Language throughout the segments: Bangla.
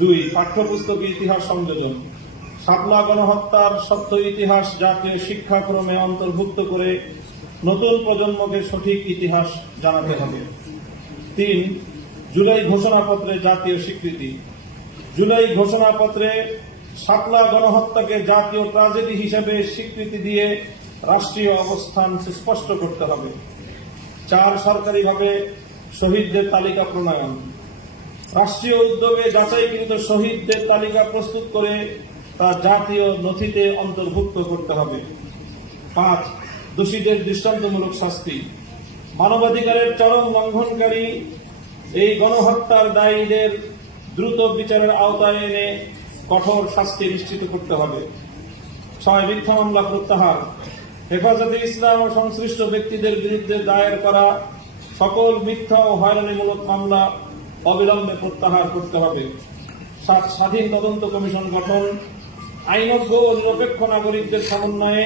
2. পাঠ্যপুস্তক ইতিহাস সংযোজন। শাপলা গণহত্যার সত্য ইতিহাস জাতীয় শিক্ষাক্রমে অন্তর্ভুক্ত করে নতুন প্রজন্মকে সঠিক ইতিহাস জানাতে হবে। 3. জুলাই ঘোষণাপত্রে জাতীয় স্বীকৃতি। জুলাই ঘোষণাপত্রে শাপলা গণহত্যাকে জাতীয় ট্র্যাজেডি হিসেবে স্বীকৃতি দিয়ে রাষ্ট্রীয় অবস্থান সুস্পষ্ট করতে হবে। 4. সরকারিভাবে শহীদদের তালিকা প্রণয়ন। রাষ্ট্রীয় উদ্যোগে যাচাইকৃত শহীদদের তালিকা প্রস্তুত করে তা জাতীয় নথিতে অন্তর্ভুক্ত করতে হবে। 5. দোষীদের দৃষ্টান্তমূলক শাস্তি। মানবাধিকারের চরম লঙ্ঘনকারী এই গণহত্যার দায়ীদের দ্রুত বিচারের আওতায় এনে কঠোর শাস্তি নিশ্চিত করতে হবে। 6. মিথ্যা মামলা প্রত্যাহার। হেফাজতে ইসলাম ও সংশ্লিষ্ট ব্যক্তিদের বিরুদ্ধে দায়ের করা সকল মিথ্যা ও হয়রানিমূলক মামলা অবিলম্বে প্রত্যাহার করতে হবে। 7. স্বাধীন তদন্ত কমিশন গঠন। আইনজ্ঞ ও নিরপেক্ষ নাগরিকদের সমন্বয়ে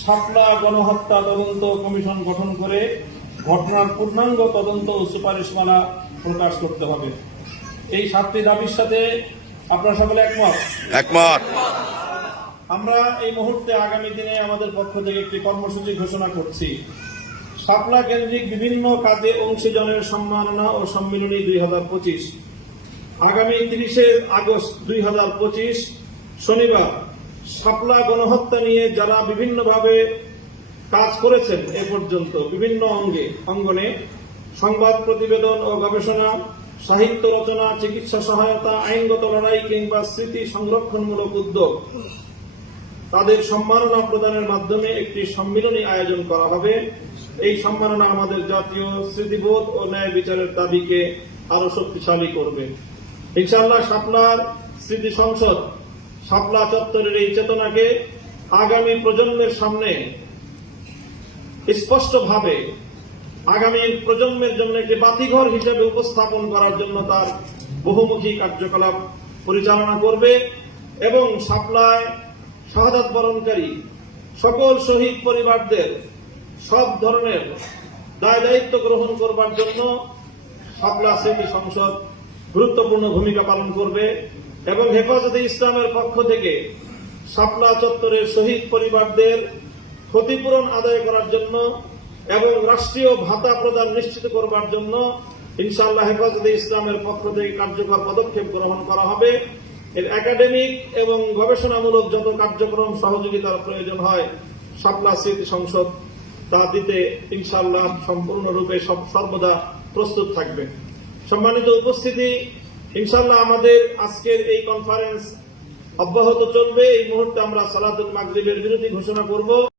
শাপলা গণহত্যা তদন্ত কমিশন গঠন করে ঘটনার পূর্ণাঙ্গ তদন্ত ও সুপারিশমালা প্রকাশ করতে হবে। এই 7টি দাবির সাথে আপনারা সকলে একমত? আমরা এই মুহূর্তে আগামী দিনে আমাদের পক্ষ থেকে একটি কর্মসূচি ঘোষণা করছি। শাপলা কেন্দ্রিক বিভিন্ন কাজে অংশীজনের সম্মাননা ও সম্মিলনী 2025। আগামী 30 আগস্ট 2025 শনিবার শাপলা গণহত্যা নিয়ে যারা বিভিন্নভাবে কাজ করেছেন এ পর্যন্ত বিভিন্ন অঙ্গনে সংবাদ প্রতিবেদন ও গবেষণা, সাহিত্য রচনা, চিকিৎসা সহায়তা, আইনগত লড়াই কিংবা স্মৃতি সংরক্ষণমূলক উদ্যোগ, তাদের সম্মাননা প্রদানের মাধ্যমে একটি সম্মিলনী আয়োজন করা হবে। এই সম্মাননা আমাদের জাতীয় স্মৃতিবোধ ও ন্যায় বিচারের দাবিকে আরো শক্তিশালী করবে। ইনশাআল্লাহ শাপলার স্মৃতি সংসদ শাপলা চত্বরের এই চেতনাকে আগামী প্রজন্মের সামনে স্পষ্টভাবে আগামী প্রজন্মের জন্য একটি বাতিঘর হিসেবে উপস্থাপন করার জন্য তার বহুমুখী কার্যকলাপ পরিচালনা করবে এবং শাপলায় শাহাদাত বরণকারী সকল শহীদ পরিবারদের সব ধরনের দায় দায়িত্ব গ্রহণ করবার জন্য শাপলা স্মৃতি সংসদ গুরুত্বপূর্ণ ভূমিকা পালন করবে এবং হেফাজতে ইসলামের পক্ষ থেকে শাপলা চত্বরের শহীদ পরিবারদের ক্ষতিপূরণ আদায় করার জন্য এবং রাষ্ট্রীয় ভাতা প্রদান নিশ্চিত করবার জন্য ইনশাআল্লাহ হেফাজতে ইসলামের পক্ষ থেকে কার্যকর পদক্ষেপ গ্রহণ করা হবে। এর একাডেমিক এবং গবেষণামূলক যত কার্যক্রম সহযোগিতার প্রয়োজন হয় শাপলা স্মৃতি সংসদ তা দিতে ইনশাআল্লাহ সম্পূর্ণরূপে সর্বদা প্রস্তুত থাকবে। সম্মানিত উপস্থিতি, ইনশাআল্লাহ আমাদের আজকের এই কনফারেন্স অব্যাহত চলবে। এই মুহূর্তে আমরা সালাতুল মাগরিবের বিরতি ঘোষণা করব।